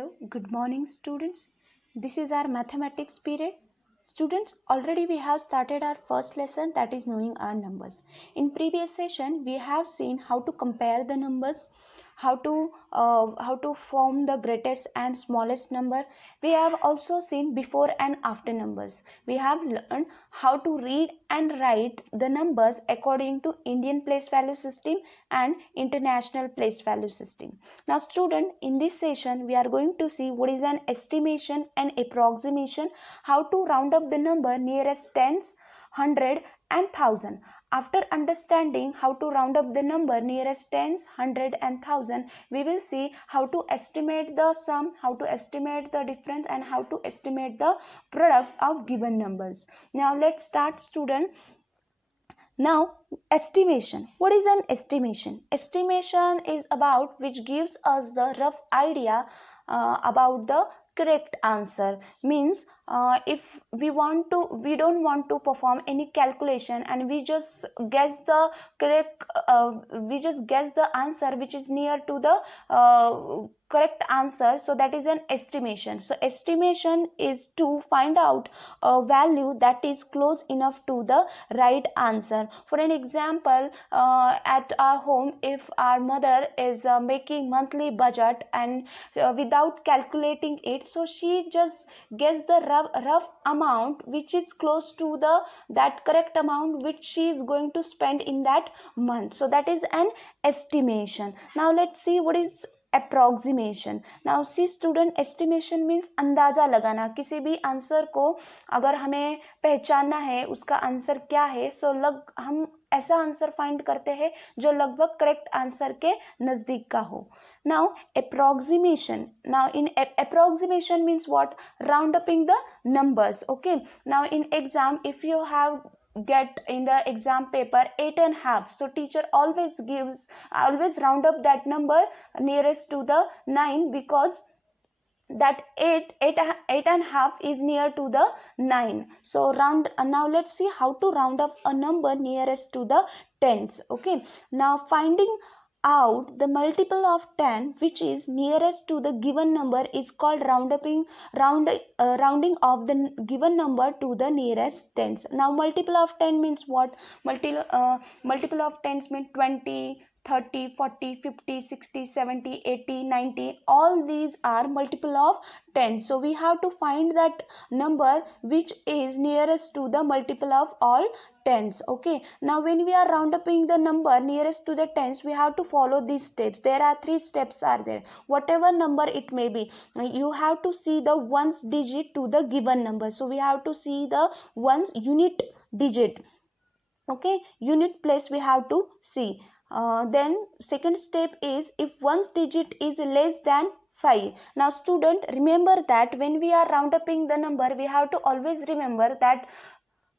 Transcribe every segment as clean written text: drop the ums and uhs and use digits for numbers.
Hello, good morning students. This is our mathematics period. Students, already we have started our first lesson, that is knowing our numbers. In previous session, we have seen how to compare the numbers, how to form the greatest and smallest number. We have also seen before and after numbers. We have learned how to read and write the numbers according to Indian place value system and international place value system. Now student, in this session we are going to see what is an estimation and approximation, how to round up the number nearest tens, hundred and thousand. After understanding how to round up the number nearest tens, hundred and thousand, we will see how to estimate the sum, how to estimate the difference, and how to estimate the products of given numbers. Now let's start student. Now, estimation. What is an estimation? Estimation is about which gives us the rough idea about the correct answer. Means if we don't want to perform any calculation and we just guess the correct, we just guess the answer which is near to the correct answer, so that is an estimation. So estimation is to find out a value that is close enough to the right answer. For an example, at our home, if our mother is making monthly budget and without calculating it, so she just gets the rough amount which is close to that correct amount which she is going to spend in that month. So that is an estimation. Now let's see what is approximation. Now see student, estimation means अंदाज़ा लगाना. किसी भी answer को अगर हमें पहचानना है उसका आंसर क्या है, सो हम ऐसा आंसर फाइंड करते हैं जो लगभग करेक्ट आंसर के नज़दीक का हो. Now approximation. Now in approximation means what? Round upping the numbers. Okay. Now in exam, if you have get in the exam paper 8.5, so teacher always round up that number nearest to the 9, because that 8.5 is near to the 9. So now let's see how to round up a number nearest to the tens. Okay, now finding out the multiple of 10 which is nearest to the given number is called rounding of the given number to the nearest tens. Now multiple of 10 means what? Multiple of tens mean 20, 30, 40, 50, 60, 70, 80, 90. All these are multiple of 10. So we have to find that number which is nearest to the multiple of all tens. Okay. Now when we are round upping the number nearest to the tens, we have to follow these steps. There are 3 steps are there. Whatever number it may be, you have to see the ones digit to the given number. So we have to see the ones unit digit. Okay. Unit place we have to see. Then second step is if one's digit is less than 5. Now student, remember that when we are round upping the number, we have to always remember that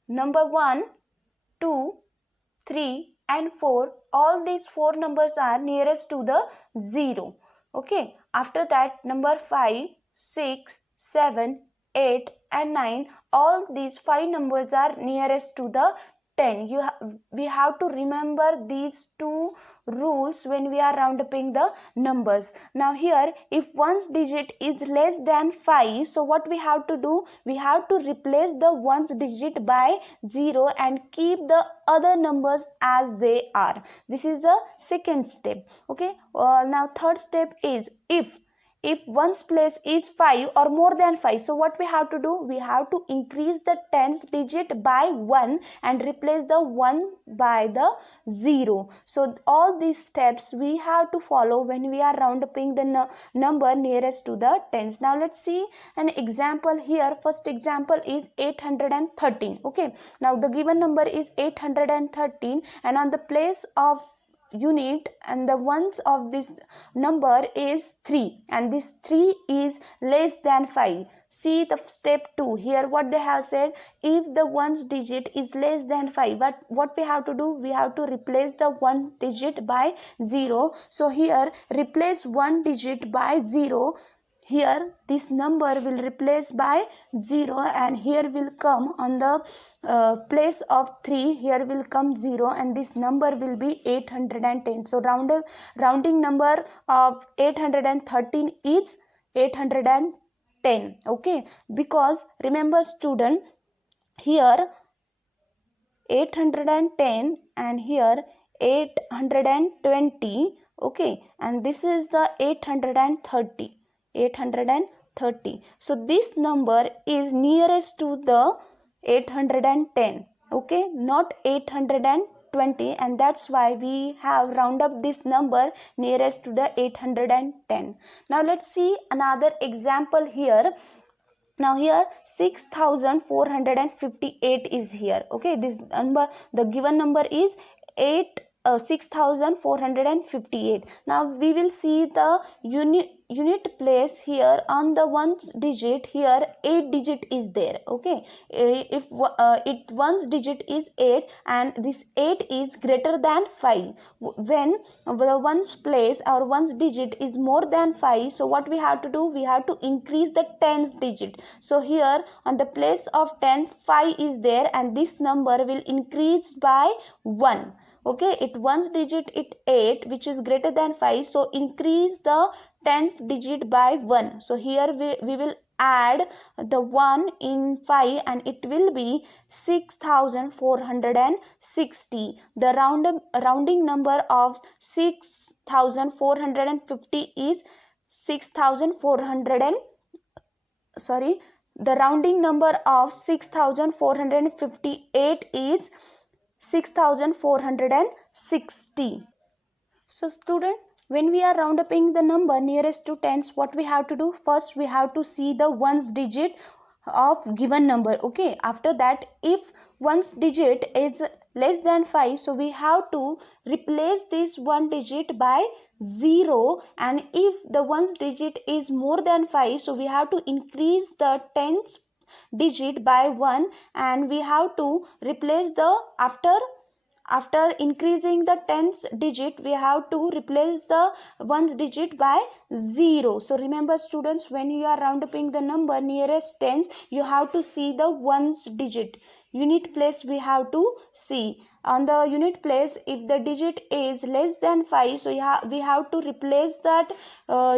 number 1, 2, 3 and 4, all these 4 numbers are nearest to the 0. Okay. After that, number 5, 6, 7, 8 and 9, all these 5 numbers are nearest to the 10. We have to remember these 2 rules when we are round upping the numbers. Now here, if one's digit is less than 5, so what we have to do? We have to replace the one's digit by 0 and keep the other numbers as they are. This is the second step. Okay. Now third step is if one's place is 5 or more than 5, so what we have to do? We have to increase the tens digit by 1 and replace the 1 by the 0. So all these steps we have to follow when we are round upping the number nearest to the tens. Now let's see an example here. First example is 813. Okay. Now the given number is 813 and on the place of unit and the ones of this number is 3 and this 3 is less than 5. See the step 2 here, what they have said, if the one's digit is less than 5, but what we have to do? We have to replace the 1 digit by 0. So here replace 1 digit by 0. Here this number will replace by 0 and here will come on the place of 3, here will come 0 and this number will be 810. So rounding number of 813 is 810. Okay, because remember student, here 810 and here 820. Okay, and this is the 830. So this number is nearest to the 810. Okay, not 820, and that's why we have round up this number nearest to the 810. Now let's see another example here. Now here 6458 is here. Okay, this number, the given number is 6458. Now we will see the unit place here on the ones digit. Here 8 digit is there. Okay, if it ones digit is 8 and this 8 is greater than 5, when the ones place or ones digit is more than 5, so what we have to do, we have to increase the tens digit. So here on the place of 10, 5 is there, and this number will increase by 1. Okay, it ones digit it 8, which is greater than 5, so increase the tens digit by 1. So here we will add the 1 in 5 and it will be 6460. The rounding number of 6450 is 6400 the rounding number of 6458 is 6460. So student, when we are round upping the number nearest to tens, what we have to do? First we have to see the ones digit of given number. Okay, after that, if ones digit is less than 5, so we have to replace this one digit by 0, and if the ones digit is more than 5, so we have to increase the tens digit by 1, and we have to replace the after increasing the tens digit, we have to replace the ones digit by 0. So remember students, when you are round upping the number nearest tens, you have to see the ones digit. Unit place we have to see. On the unit place, if the digit is less than 5, so we have to replace that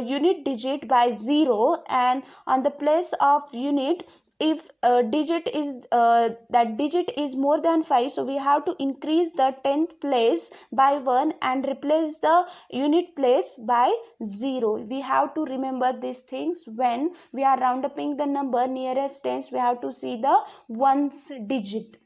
unit digit by 0, and on the place of unit, if that digit is more than 5, so we have to increase the 10th place by 1 and replace the unit place by 0. We have to remember these things when we are round upping the number nearest tens. We have to see the ones digit.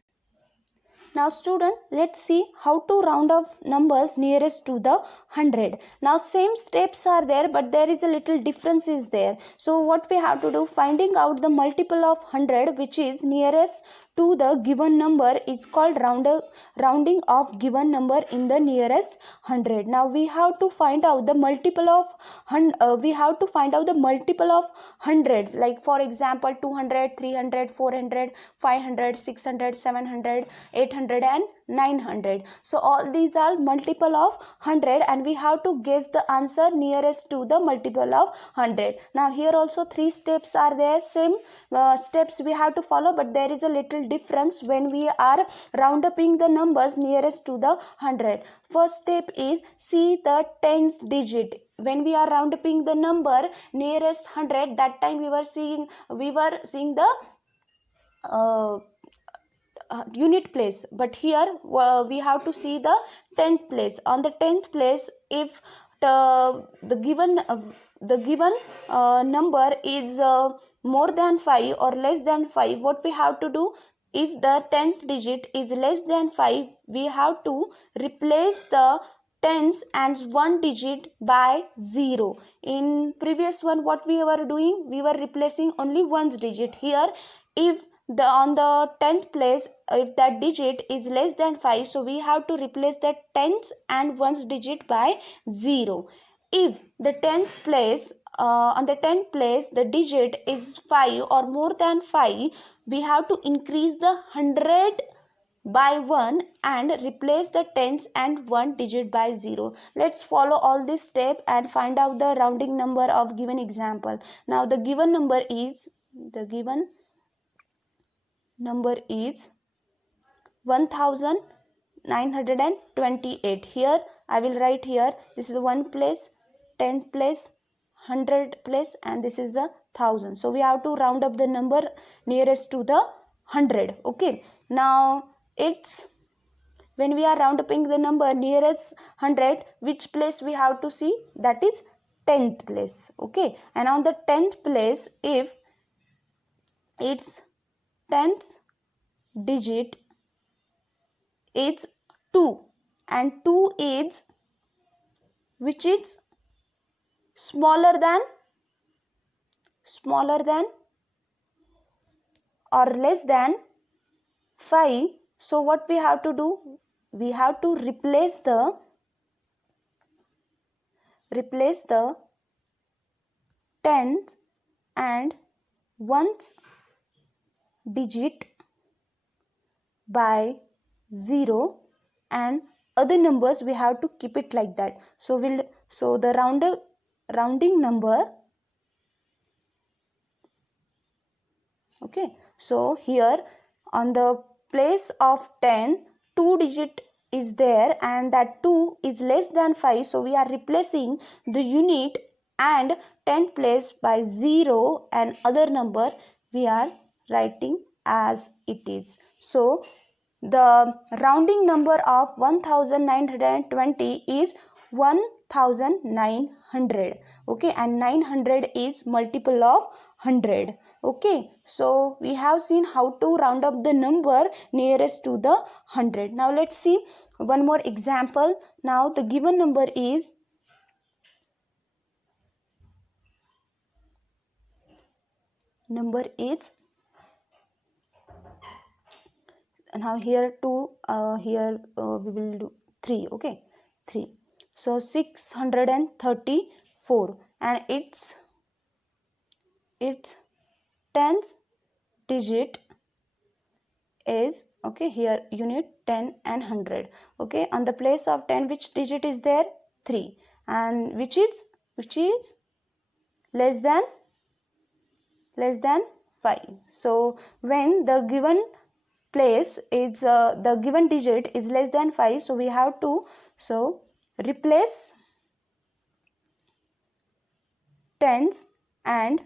Now student, let's see how to round off numbers nearest to the 100. Now same steps are there, but there is a little difference is there. So what we have to do, finding out the multiple of 100 which is nearest to the given number is called rounding of given number in the nearest 100. Now we have to find out the multiple of hundreds, like for example 200, 300, 400, 500, 600, 700, 800 and 900. So all these are multiple of 100 and we have to guess the answer nearest to the multiple of 100. Now here also 3 steps are there, same steps we have to follow, but there is a little difference when we are round upping the numbers nearest to the 100. First step is see the tens digit. When we are round upping the number nearest 100, that time we were seeing the unit place, but here we have to see the 10th place. On the 10th place, if the given number is more than 5 or less than 5, what we have to do, if the 10th digit is less than 5, we have to replace the tens and one digit by 0. In previous one, what we were doing, we were replacing only ones digit. Here, if on the 10th place, if that digit is less than 5, so we have to replace the tens and ones digit by 0. If the 10th place, on the 10th place, the digit is 5 or more than 5, we have to increase the 100 by 1 and replace the tens and one digit by 0. Let's follow all this step and find out the rounding number of given example. Now the given number is 1928. Here I will write here, this is 1 place, 10th place, 100 place and this is the 1000. So we have to round up the number nearest to the 100. Okay, now it's when we are rounding the number nearest 100, which place we have to see? That is 10th place. Okay, and on the 10th place, if its 10th digit is 2 and 2 is which is smaller than or less than 5, so what we have to do? We have to replace the tens and ones digit by 0 and other numbers we have to keep it like that. So the rounding number. Okay, so here on the place of 10, 2 digit is there and that 2 is less than 5, so we are replacing the unit and 10th place by 0 and other number we are writing as it is. So the rounding number of 1920 is 1900. Okay, and 900 is multiple of 100. Okay, so we have seen how to round up the number nearest to the 100. Now let's see one more example. Now the given number is now here 2, here we will do 3. Okay, 3. So 634 and its 10th digit is, okay, here unit 10 and 100. Okay, on the place of 10 which digit is there? 3, and which is less than 5. So when the given place is the given digit is less than 5, so we have to replace tens and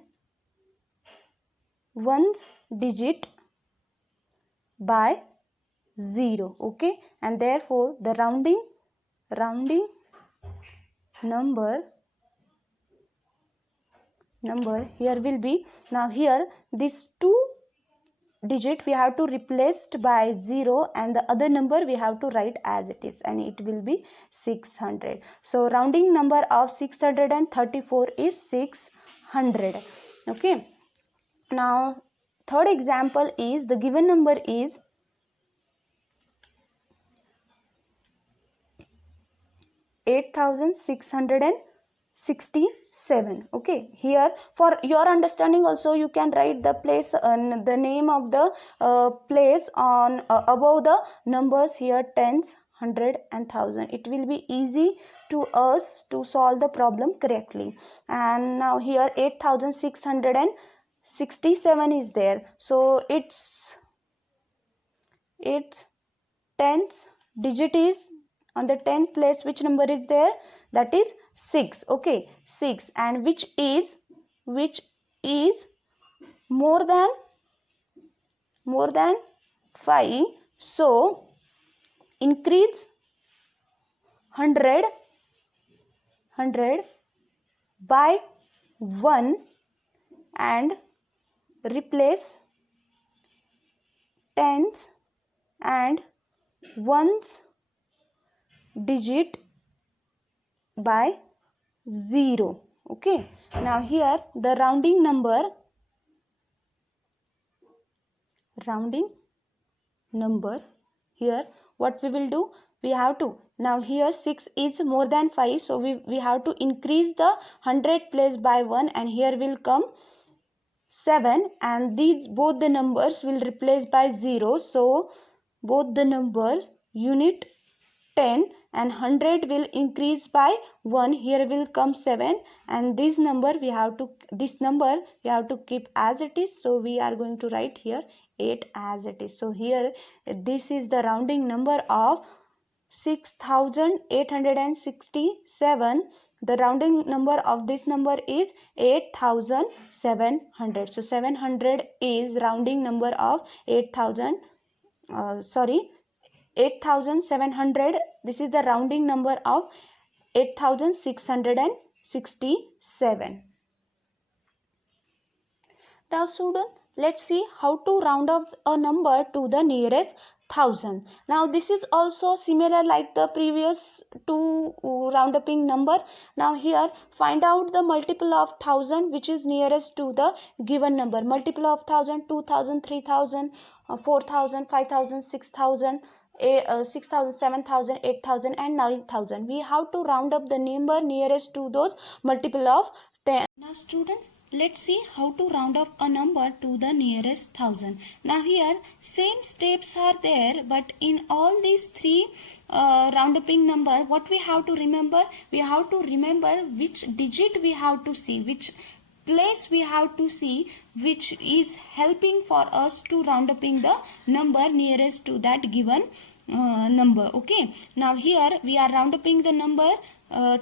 ones digit by 0. Okay, and therefore the rounding number here will be, now here this 2 digit we have to replace by 0 and the other number we have to write as it is, and it will be 600. So rounding number of 634 is 600. Okay, now third example is the given number is 8667. Okay, here for your understanding also you can write the place the name of the place on above the numbers here, tens, 100 and 1000. It will be easy to us to solve the problem correctly. And now here 8667 is there, so its tens digit is on the 10th place. Which number is there? That is 6. Okay, 6, and which is more than 5, so increase 100 by 1 and replace tens and ones digit by 0. Okay, now here the rounding number here, what we will do? We have to, now here 6 is more than 5, so we have to increase the 100 place by 1 and here will come 7, and these both the numbers will replace by 0, so both the numbers unit 10 and 100 will increase by 1, here will come 7, and this number we have to keep as it is, so we are going to write here 8 as it is. So here this is the rounding number of 6867 the rounding number of this number is 8700. So 700 is rounding number of 8700. This is the rounding number of 8667. Now student, let's see how to round up a number to the nearest 1000. Now this is also similar like the previous two round upping number. Now here find out the multiple of 1000 which is nearest to the given number. Multiple of 1000, 2000, 3000, 4000, 5000, 6000. 6000, 7000, 8000 and 9000. We have to round up the number nearest to those multiple of 10. Now students, let's see how to round up a number to the nearest 1000. Now here same steps are there, but in all these three round upping number, what we have to remember? We have to remember which digit we have to see, which place we have to see, which is helping for us to round upping the number nearest to that given number. Okay, now here we are round upping the number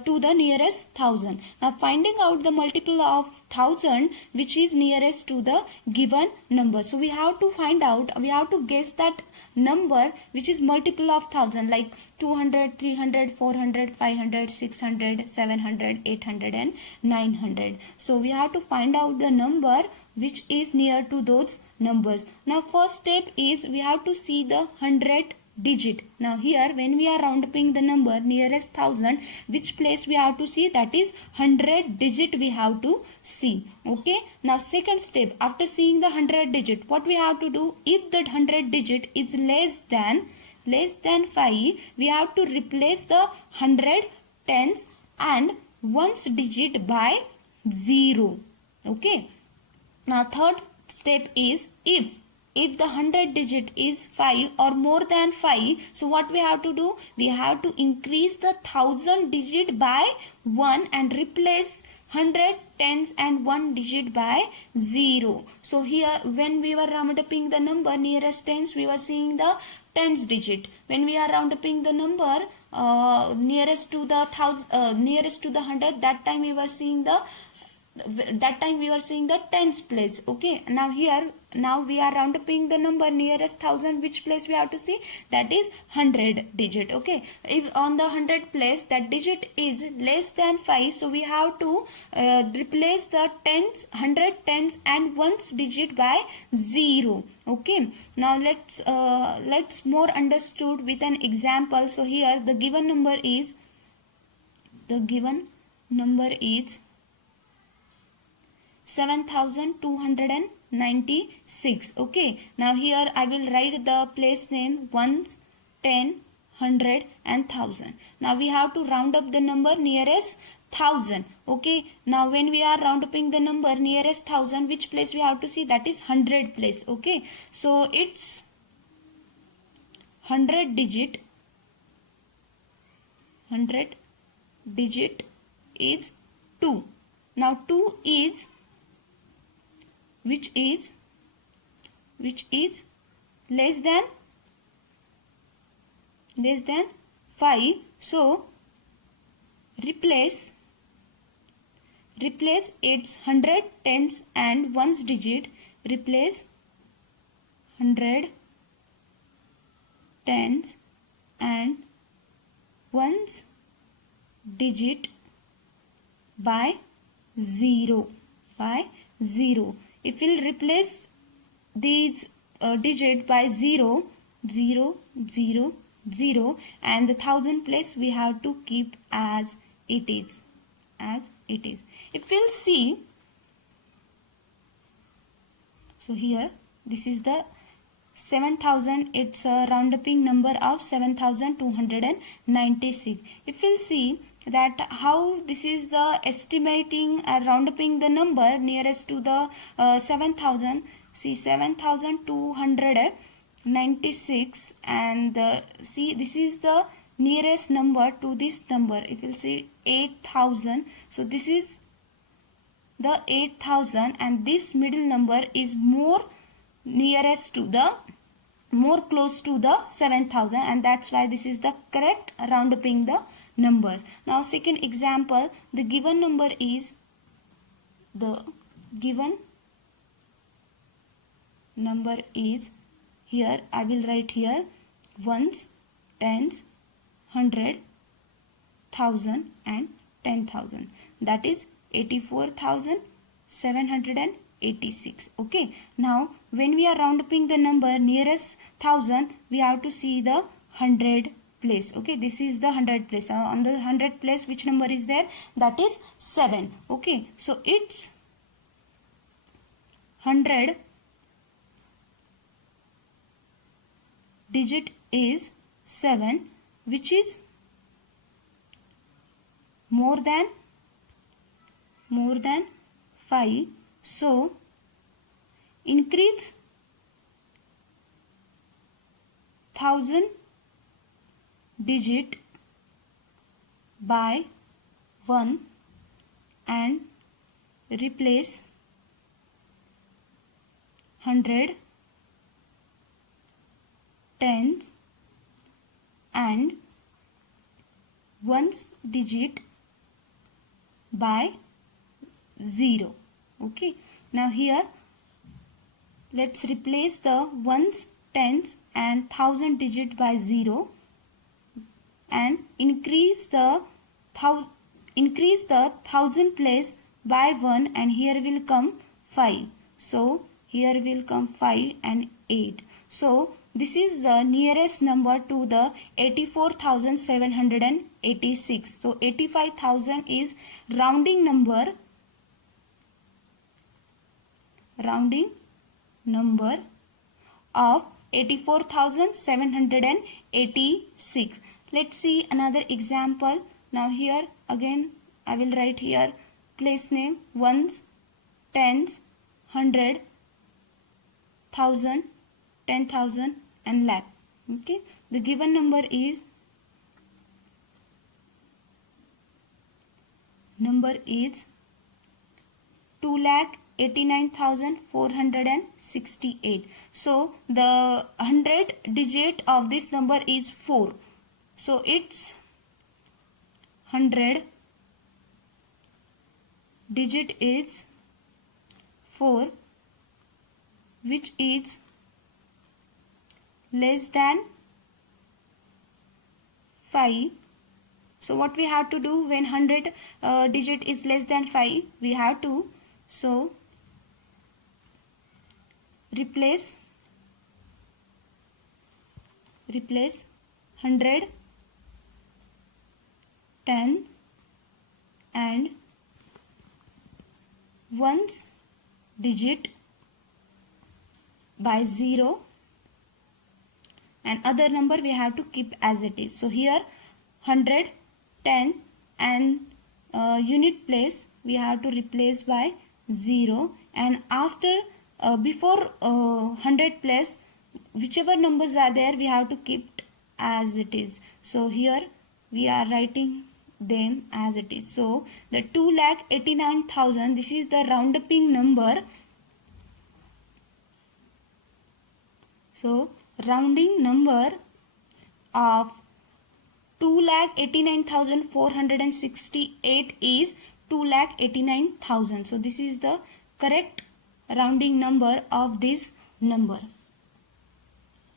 to the nearest 1000. Now finding out the multiple of 1000 which is nearest to the given number. So we have to find out, we have to guess that number which is multiple of 1000, like 200, 300, 400, 500, 600, 700, 800 and 900. So we have to find out the number which is near to those numbers. Now first step is we have to see the 100 digit. Now here when we are round upping the number nearest 1000, which place we have to see? That is 100 digit we have to see. Okay, now second step, after seeing the 100 digit, what we have to do? If that 100 digit is less than 5, we have to replace the 100 tens and ones digit by 0. Okay, now third step is if the 100 digit is 5 or more than 5, so what we have to do? We have to increase the 1000 digit by 1 and replace 100 tens and 1 digit by 0. So here when we were round upping the number nearest tens, we were seeing the tens digit. When we are round upping the number nearest to the 100, that time we were seeing the tens place. Okay, now here now we are round upping the number nearest 1000, which place we have to see? That is 100 digit. Okay, if on the 100 place that digit is less than 5, so we have to replace the 100 tens and ones digit by 0. Okay, now let's more understood with an example. So here the given number is 7296. Okay, now here I will write the place name 1, 10, 100 and 1000. Now we have to round up the number nearest 1000. Okay, now when we are round upping the number nearest 1000, which place we have to see? That is 100 place. Okay, so its 100 digit is 2. Now 2 is which is less than 5, so replace its 100 tens and ones digit, replace 100 tens and ones digit by 0. If we'll replace these digit by 0, 0, 0, 0, and the 1000 place we have to keep as it is. If we'll see, so here this is the 7000, it's a round upping number of 7296. If we'll see that how this is the estimating round upping the number nearest to the 7000. See 7296, and see this is the nearest number to this number. If you see 8000, so this is the 8000 and this middle number is more close to the 7000, and that's why this is the correct round upping the numbers. Now second example, the given number is here I will write here ones, tens, 100, 1000 and 10,000. That is 84,786. Okay. Now when we are rounding the number nearest 1000, we have to see the 100 place. Okay, this is the 100 place. On the 100 place, which number is there? That is 7. Okay, so it's 100 digit is 7, which is more than 5. So increase 1000 digit by 1 and replace 100, tens and ones digit by 0. Okay, now here let's replace the ones, tens and 1000 digit by 0 and increase the 1000 place by 1 and here will come 5. So here will come 5 and 8. So this is the nearest number to the 84,786. So 85,000 is rounding number of 84,786. Let's see another example. Now here again I will write here place name ones, tens, 100, 1000, 10,000 and lakh. Okay, the given number is 2,89,468. So the 100 digit of this number is 4. So its 100 digit is 4, which is less than 5. So what we have to do when 100 digit is less than 5, we have to replace 100, 10 and ones digit by 0 and other number we have to keep as it is. So here 100, 10 and unit place we have to replace by 0 and after before 100 place whichever numbers are there we have to keep as it is. So here we are writing them as it is. So the 2,89,000, this is the round up number. So rounding number of 2,89,468 is 2,89,000. So this is the correct rounding number of this number.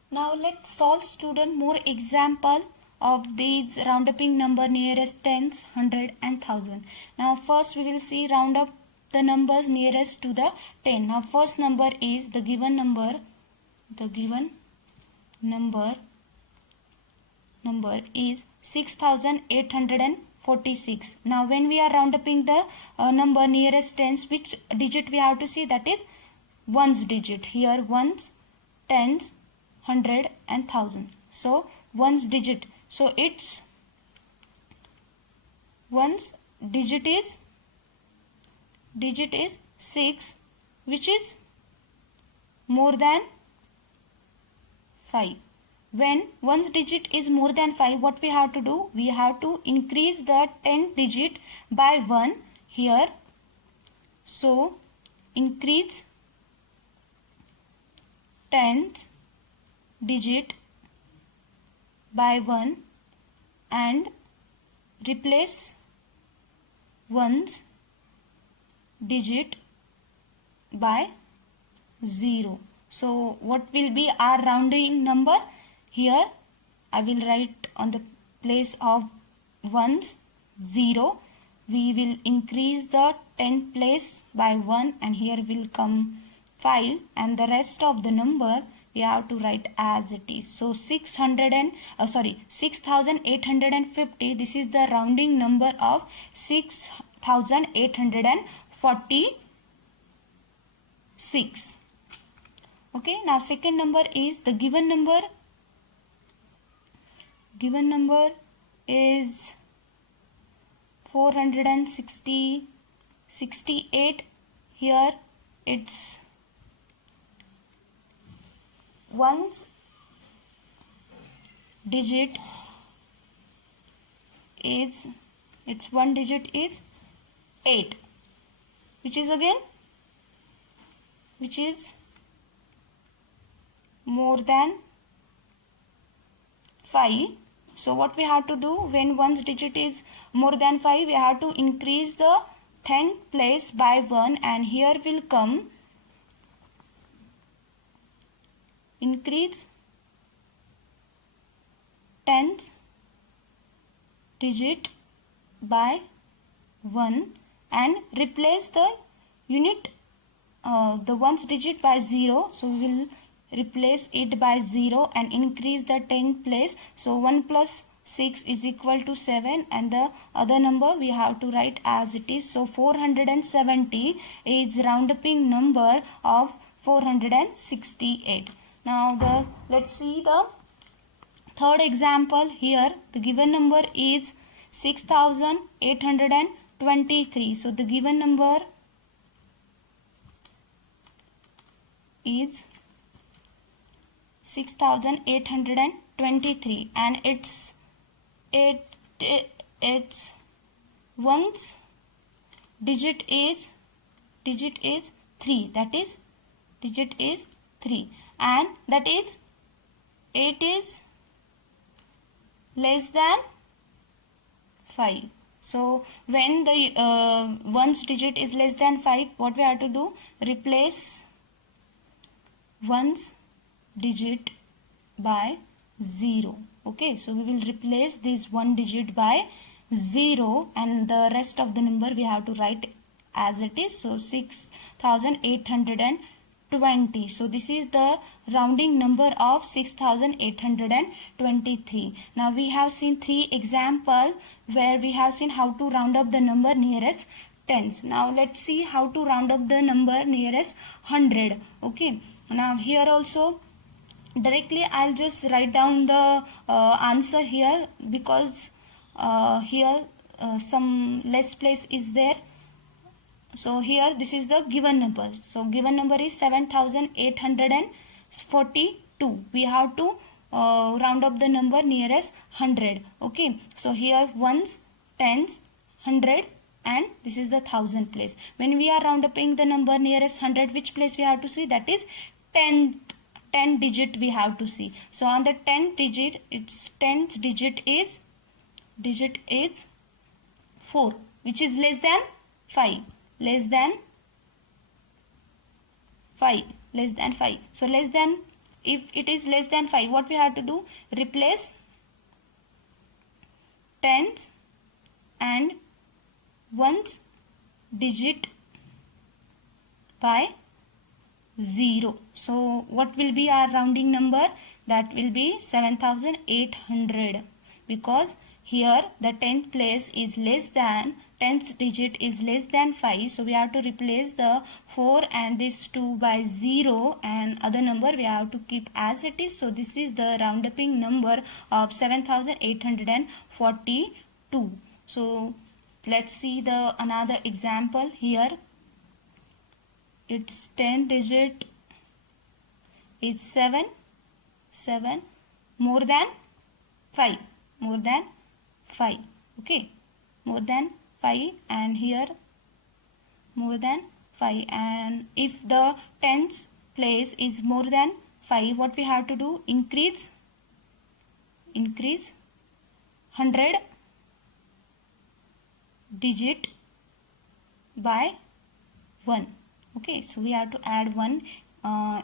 Now let's solve student more example of these round up number nearest tens, 100 and 1000. Now first we will see round up the numbers nearest to the 10. Now first number is the given number is 6,846. Now when we are round up the number nearest tens, which digit we have to see? That is ones digit. Here ones, tens, 100 and 1000. So ones digit. So its ones digit is 6, which is more than 5. When ones digit is more than 5, what we have to do? We have to increase the 10 digit by 1 here. So increase 10th digit by 1 and replace ones digit by 0. So what will be our rounding number? Here I will write on the place of ones 0. We will increase the 10th place by 1 and here will come 5 and the rest of the number we have to write as it is. So 6850. This is the rounding number of 6846. Okay, now second number is the given number. Given number is 468. Here it's ones digit is, its one digit is 8, which is more than 5. So what we have to do when one's digit is more than 5, we have to increase the 10th place by 1 and here will come increase 10th digit by 1 and replace the unit the ones digit by 0. So we will replace it by 0 and increase the 10th place. So 1 plus 6 is equal to 7 and the other number we have to write as it is. So 470 is round upping number of 468. Now let's see the third example. Here the given number is 6823. So the given number is 6823 and its ones digit is 3. That is digit is 3 and that is 8 is less than 5. So when the ones digit is less than 5, what we have to do? Replace ones digit by 0. Okay, so we will replace this one digit by 0 and the rest of the number we have to write as it is. So 6820. So this is the rounding number of 6823. Now we have seen 3 examples where we have seen how to round up the number nearest tens. Now let's see how to round up the number nearest 100. Okay, now here also directly I'll just write down the answer here because here some less place is there. So here this is the given number. So given number is 7842. We have to round up the number nearest 100. Okay, so here ones, tens, 100 and this is the 1000 place. When we are round upping the number nearest 100, which place we have to see? That is 10 digit we have to see. So on the 10th digit, its 10th digit is 4, which is less than 5. Less than 5. So less than, if it is less than 5, what we have to do? Replace tens and ones digit by 0. So what will be our rounding number? That will be 7800 because here the 10th place is less than, 10th digit is less than 5. So we have to replace the 4 and this 2 by 0 and other number we have to keep as it is. So this is the round upping number of 7842. So let's see the another example here. Its 10 digit is 7 more than 5. Okay, more than 5 and here more than 5, and if the 10th place is more than 5, what we have to do? Increase 100 digit by 1. Okay, so we have to add 1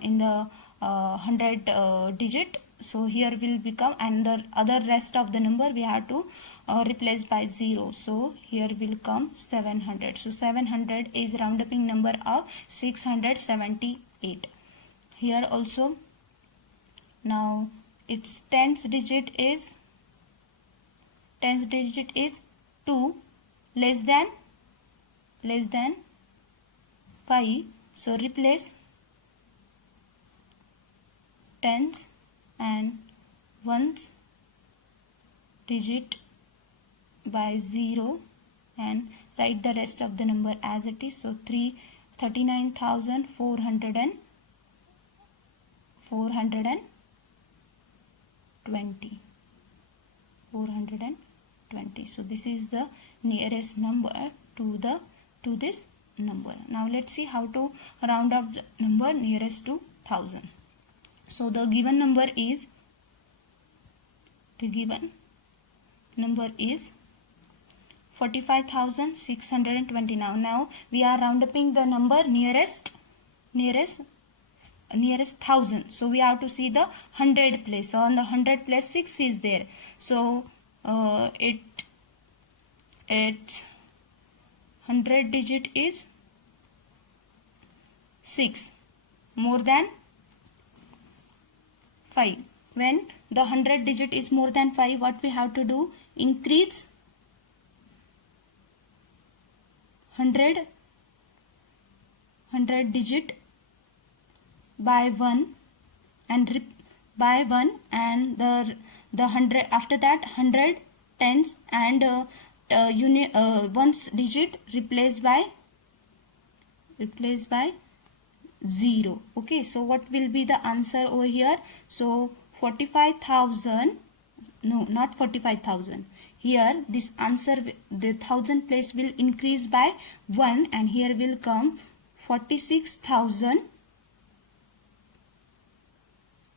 in the 100 digit. So here will become, and the other rest of the number we have to replace by 0. So here will come 700. So 700 is round upping number of 678. Here also, now its tens digit is 2 less than 5. So replace tens and ones digit by 0 and write the rest of the number as it is. So 39,420. So this is the nearest number to this number. Now let's see how to round up the number nearest to 1000. So the given number is 45,620. Now we are round upping the number nearest 1000. So we have to see the 100 place. So on the 100 place 6 is there. So its 100 digit is 6 more than 5. When the 100 digit is more than 5, what we have to do? Increase 100 digit by 1 and the 100, after that 100 tens and ones digit replaced by 0. Okay, so what will be the answer over here? So 45,000, no, not 45,000. Here this answer, the 1000 place will increase by 1 and here will come 46,000.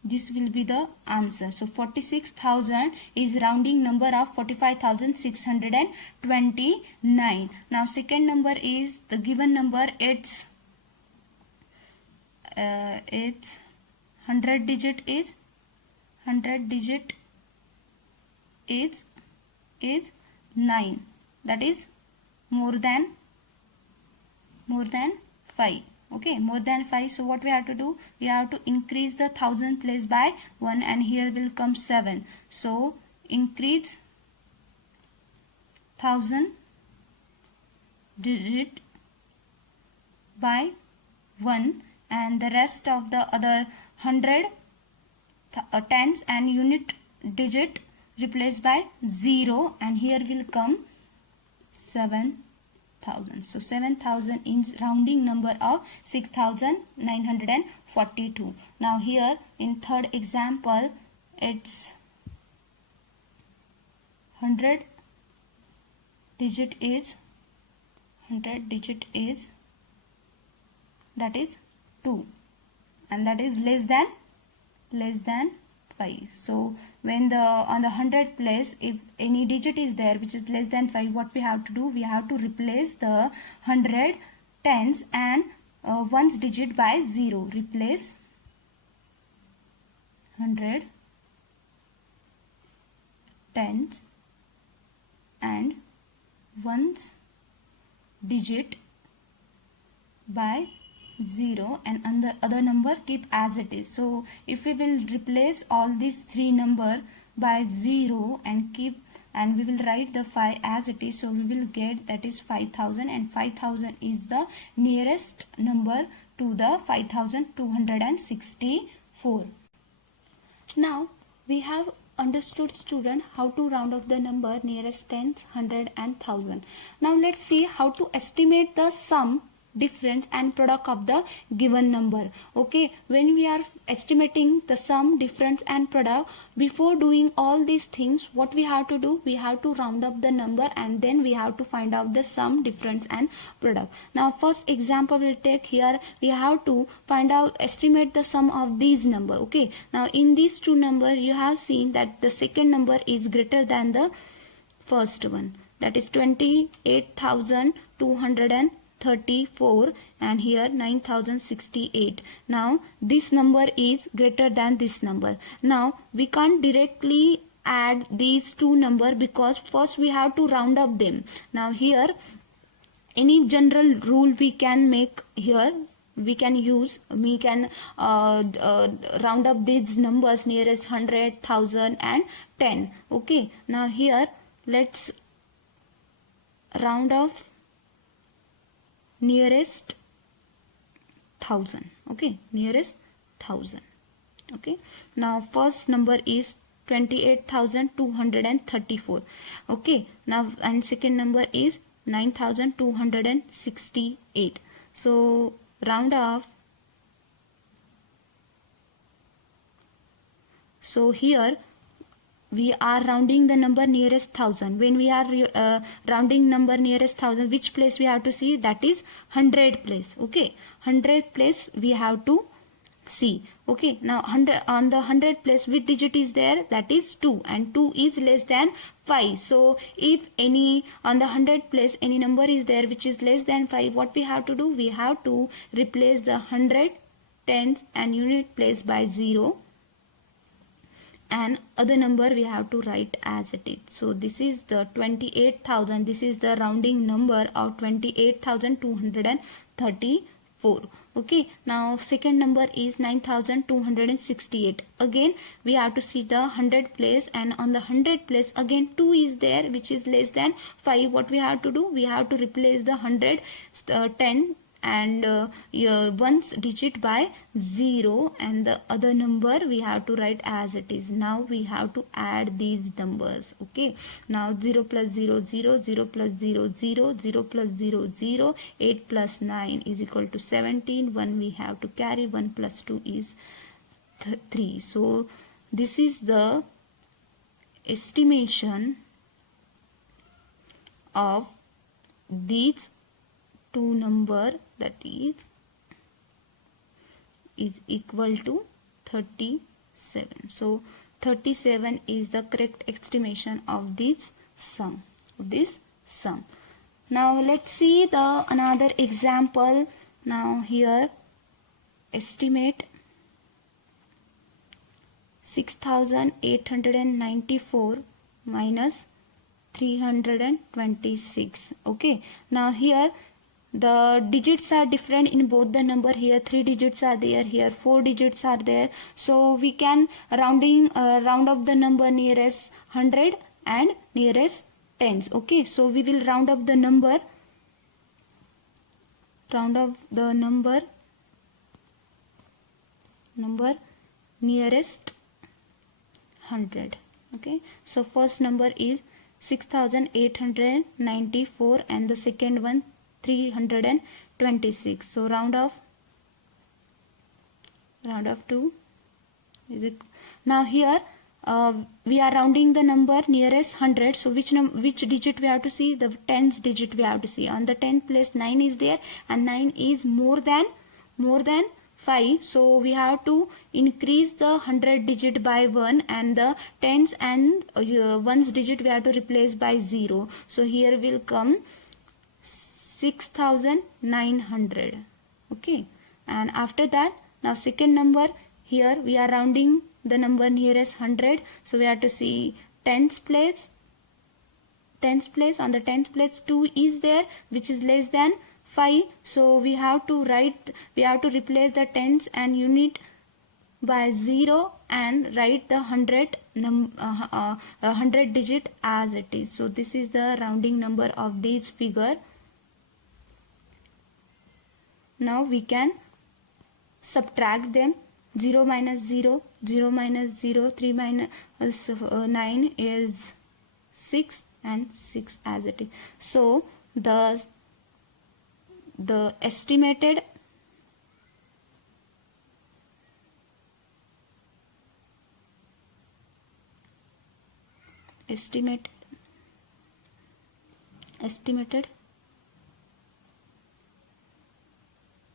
This will be the answer. So 46,000 is rounding number of 45,629. Now second number is the given number. Its 100 digit is 9. That is more than 5. Okay, more than 5. So what we have to do? We have to increase the 1000 place by 1 and here will come 7. So increase 1000 digit by 1 and the rest of the other 100 tens and unit digit replaced by 0 and here will come 7,000. So 7,000 is rounding number of 6,942. Now here in third example, its 100 digit is that is 2 and that is less than 5. So when on the 100 place, if any digit is there which is less than 5, what we have to do? We have to replace the 100 tens and ones digit by 0. Replace 100 tens and ones digit by 0 and the other number keep as it is. So if we will replace all these three number by 0 and keep, and we will write the 5 as it is, so we will get that is 5,000 and 5,000 is the nearest number to the 5,264. Now we have understood, student, how to round up the number nearest tens, 100 and 1000. Now let's see how to estimate the sum, difference and product of the given number. Okay, when we are estimating the sum, difference and product, before doing all these things, what we have to do? We have to round up the number and then we have to find out the sum, difference and product. Now first example we'll take here. We have to find out, estimate the sum of these number. Okay, now in these two number you have seen that the second number is greater than the first one. that is 28,234, and here 9,068. Now this number is greater than this number. Now we can't directly add these two numbers because first we have to round up them. Now here any general rule we can make here, we can round up these numbers nearest 100, 1000 and 10. Okay, now here let's round off nearest 1000. Okay, nearest 1000. Okay, now first number is 28,234. Okay, now and second number is 9,268. So round off. So here we are rounding the number nearest 1000. When we are rounding number nearest 1000, which place we have to see? That is 100 place. Okay, 100 place we have to see. Okay, now 100 on the 100 place, which digit is there? That is 2, and 2 is less than 5. So if any on the 100 place any number is there which is less than 5, what we have to do? We have to replace the 100, tens and unit place by 0, and other number we have to write as it is. So this is the 28,000. This is the rounding number of 28,234. Okay, now second number is 9,268. Again we have to see the 100 place, and on the 100 place again 2 is there which is less than 5. What we have to do? We have to replace the 100, 10 and one's digit by 0, and the other number we have to write as it is. Now we have to add these numbers. Okay, now 0 plus 0 0, 0 plus 0 0, 0 plus 0 0, 8 plus 9 is equal to 17, 1 we have to carry, 1 plus 2 is 3. So this is the estimation of these two number, that is equal to 37. So 37 is the correct estimation of this sum. Now let's see the another example. Now here estimate 6,894 minus 326. Okay, now here the digits are different in both the number. Here 3 digits are there, here 4 digits are there. So we can round up the number nearest 100 and nearest tens. Okay, so we will round up the number nearest 100. Okay, so first number is 6,894 and the second one 326. So round off to now here we are rounding the number nearest 100. So which digit we have to see? The tens digit we have to see. On the 10th place 9 is there, and 9 is more than 5. So we have to increase the 100 digit by 1, and the tens and ones digit we have to replace by 0. So here will come 6,900. Okay, and after that, now second number, here we are rounding the number nearest 100. So we have to see tens place. On the 10th place 2 is there which is less than 5. So we have to replace the tens and unit by 0 and write the 100 digit as it is. So this is the rounding number of this figure. Now we can subtract them. 0 minus 0, 0 minus 0, 3 minus 9 is 6, and 6 as it is. So the estimated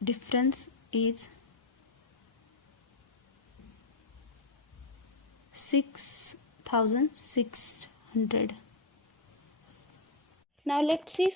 difference is 6,600. Now let's see